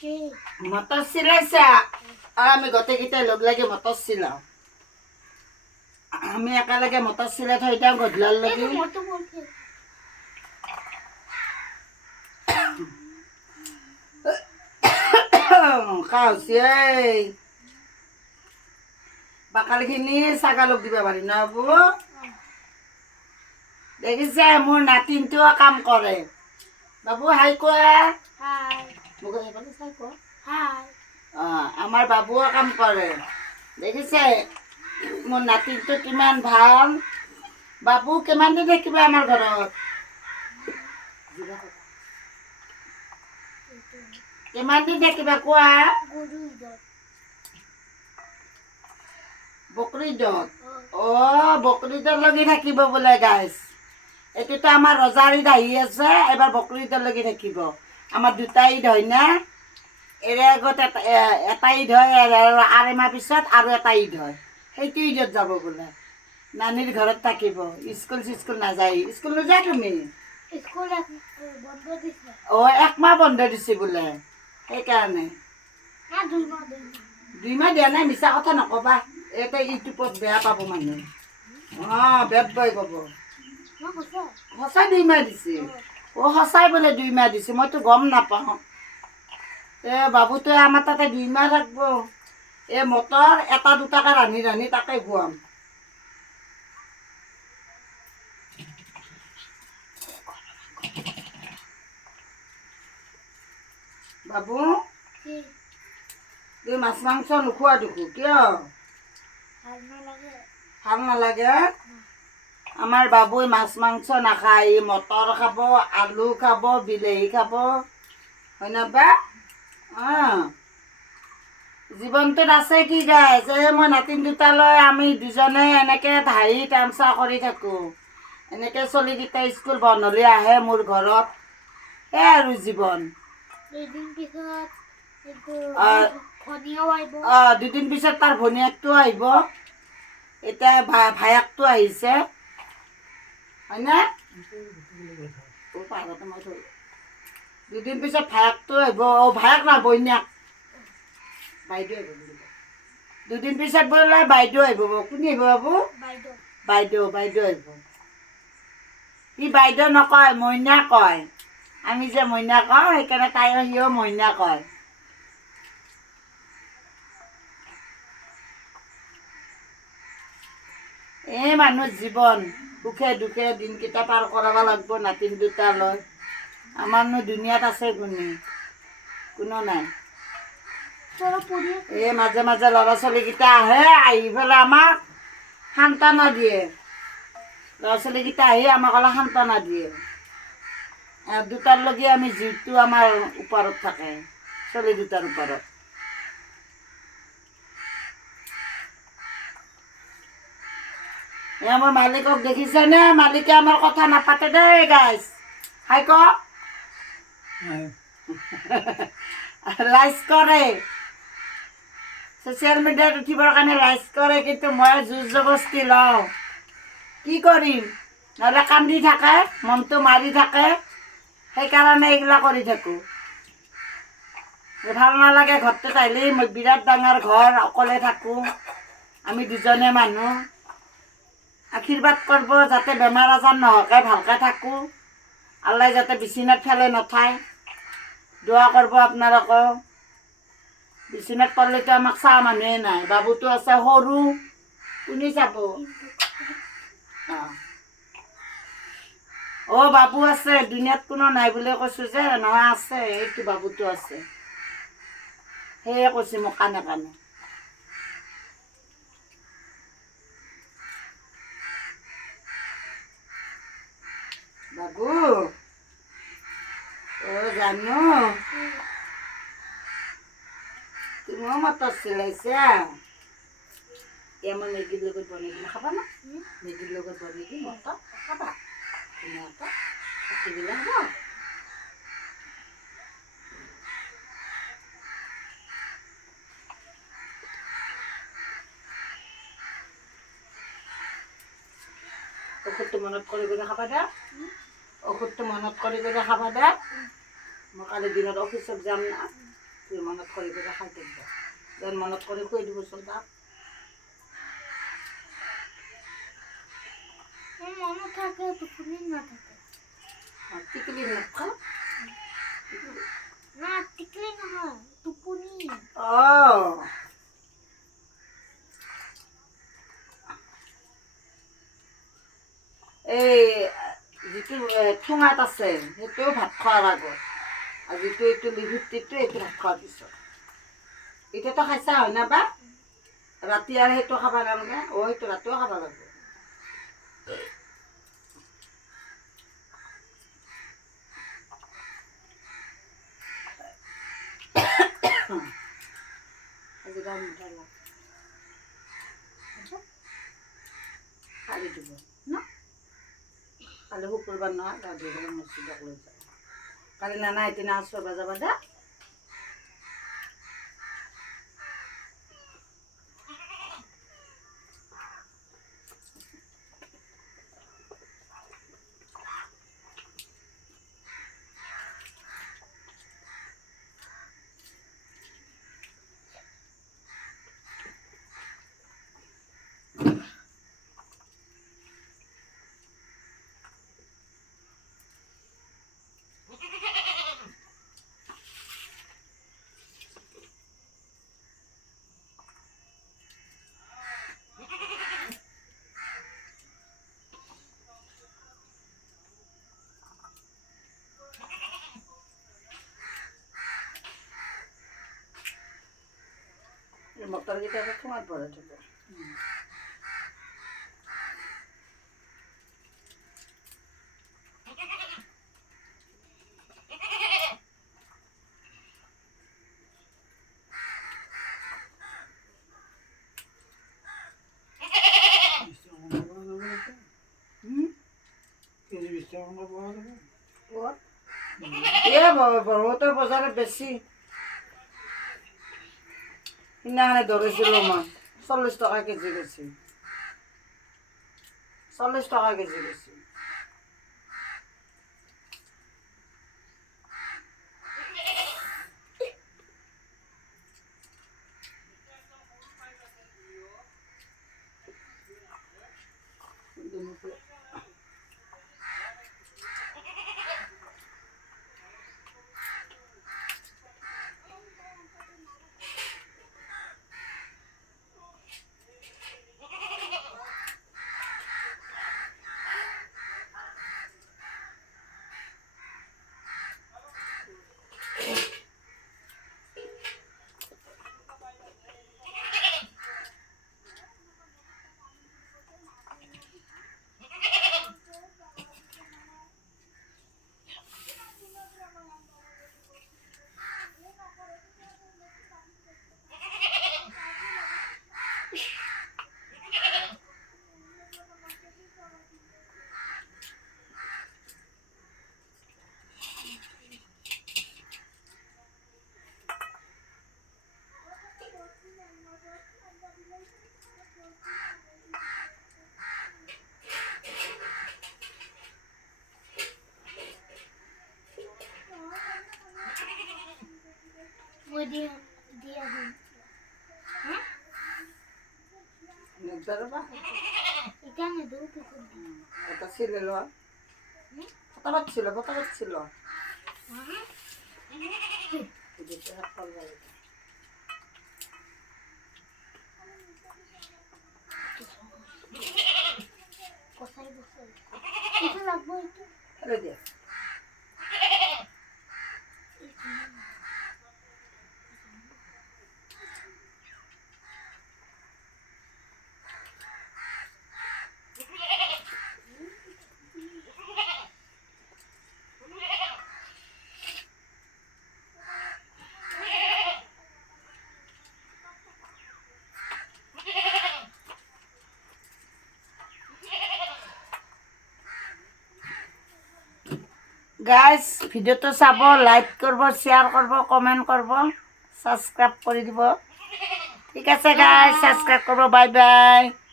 Motor চিলাইছা আৰু আমি গোটেইকেইটাই লগ লাগি মটৰ চিলাওঁ আমি একেলগে মটৰ চিলাই থৈ দিওঁ গধূলাৰ লাগি কাউচি বাকালখিনি ছাগালক দিব পাৰি ন বাবু দেখিছে মোৰ নাতিনটোও কাম কৰে বাবু হাই কোৱা আমাৰ বাবুও কাম কৰে দেখিছে মোৰ নাতিনটো কিমান ভাল বাবু কিমান দিন থাকিব আমাৰ ঘৰত কিমান দিন থাকিবা কোৱা বকৰীদত বকৰীদৰ লাগি থাকিব বোলে গাইছ এইটোতো আমাৰ ৰজাৰ ঈদ আহি আছে এবাৰ বকৰীদৰ লাগি থাকিব আমাৰ দুটা ঈদ হয় না এৰে আগত এটা ঈদ হয় আৰু এমাহ পিছত আৰু এটা ঈদ হয় সেইটো ঈদত যাব বোলে নানীৰ ঘৰত থাকিব স্কুল চিস্কুল নাযায় স্কুল নোযোৱা তুমি একমাহ বন্ধ দিছে বোলে সেইকাৰণে 2 মাহ দিয়া নাই মিছা কথা নকবা এটা ইউটিউবত বেয়া পাব মানুহে বেট বয় কব সঁচাই 2 মাহ দিছে সঁচাই বোলে 2 মাহ দিছে মইতো গম নাপাওঁ বাবুটোৱে আমাৰ তাতে 2 মাহ থাকব মটৰ এটা দুটাকে ৰান্ধি ৰান্ধি তাকে খুৱাম বাবু তুমি মাছ মাংস নোখোৱা দেখো কিয় ভাল নালাগে আমাৰ বাবুই মাছ মাংস নাখায় মটৰ খাব আলু খাব বিলাহী খাব হয় না বা জীৱনটোত আছে কি গাইছ মই নাতিন দুটালৈ আমি দুজনে এনেকৈ হাঁহি তামচা কৰি থাকোঁ এনেকৈ চলিকেইটা স্কুল বন্ধ হ'লে আহে মোৰ ঘৰত আৰু জীৱন 2 দিন পিছত তাৰ ভনীয়েকটো আহিব এতিয়া ভায়েকটো আহিছে হয়নে 2 দিন পিছত ভায়েকটো আহিব ভায়েক নহয় বৈনীয়েক বাইদেউ আহিব 2 দিন পিছত বোলে বাইদেউ আহিব কোনে আহিব বাবু বাইদেউ আহিব সি বাইদেউ নকয় মইনা কয় আমি যে মইনা কওঁ সেইকাৰণে তাইও সিও মইনা কয় মানুহ জীৱন সুখে দুখে দিনকেইটা পাৰ কৰাব লাগিব নাতিন দুটালৈ আমাৰনো দুনিয়াত আছে কোনো নাই মাজে মাজে ল'ৰা ছোৱালীকেইটা আহে আহি পেলাই আমাক সান্তনা দিয়ে ল'ৰা ছোৱালীকেইটা আহি আমাক অলপ সান্তনা দিয়ে দুটাৰ লগে আমি জুইটো আমাৰ ওপৰত থাকে ছোৱালী দুটাৰ ওপৰত আমাৰ মালিকক দেখিছেনে মালিকে আমাৰ কথা নাপাতে দেই গাইছ হাই ক লাইচ কৰে ছ'চিয়েল মিডিয়াত উঠিবৰ কাৰণে লাইচ কৰে কিন্তু মই জোৰ জবস্তি লওঁ কি কৰিম নহ'লে কান্দি থাকে মনটো মাৰি থাকে সেইকাৰণে এইগিলা কৰি থাকোঁ ভাল নালাগে ঘৰটোত আহিলে মই বিৰাট ডাঙৰ ঘৰ অকলে থাকোঁ আমি দুজনে মানুহ আশীৰ্বাদ কৰিব যাতে বেমাৰ আজাৰ নহওকে ভালকৈ থাকোঁ আল্লাই যাতে বিচনাত ফেলে নথায় দোৱা কৰিব আপোনালোকেও বিচনাত পৰিলেতো আমাক চাহ মানুহে নাই বাবুটো আছে সৰু কোনে চাব বাবু আছে দুনিয়াত কোনো নাই বুলি কৈছোঁ যে নহয় আছে এইটো বাবুটো আছে সেয়ে কৈছে মোক কাণে কাণে বাবু জানো তুমিও মটৰ চিলাইছা মই মেগীৰ লগত বনাই দিলে খাবা না মেগীৰ লগত বনাই দিম মটৰ খাবা ধুনীয়াকৈ দিলে হ'ব ঔষধটো মনত কৰি খাবা দে ঔষধটো মনত কৰি খাবা দে মই কালি দিনত অফিচত যাম না তুই মনত কৰি পেলাই খাই থাকিব যেন মনত কৰি খুৱাই দিবচোন তাক মনত থাকে টোপনি নাথাকে টিকলি নাখা না টিকলি নহয় টোপনি এই যিটো ঠুঙাত আছে সেইটোও ভাত খোৱাৰ আগত আৰু যিটো এইটো লিভিটিটো এইটো ভাত খোৱাৰ পিছত এতিয়াতো খাইছা হয় না বা ৰাতি আৰু সেইটো খাব নালাগে সেইটো ৰাতিও খাব লাগিব কালি দিব ন কালি শুক্ৰবাৰ নহয় গা ধুই পেলাই মছজিদক লৈ যাব কালি নানা এদিনা আছৰ যাবা দে মটৰকেইটা ঠোঙাত ভৰাই থব বৰহতৰ বজাৰত বেছি সিদিনাখনে ধৰিছিলোঁ মই 40 টকা কেজি বেছি 40 টকা কেজি বেছি dia dia Nagdara ba? ikan itu pikir Ito sila lo. Patabat sila, patabat sila. Hindi siya pagawin. kosay bosay itu lagu itu Ano dia? Guys ভিডিওটো চাব লাইক কৰিব শ্বেয়াৰ কৰিব কমেণ্ট কৰিব ছাবস্ক্ৰাইব কৰি দিব ঠিক আছে গাইজ ছাবস্ক্ৰাইব কৰিব বাই বাই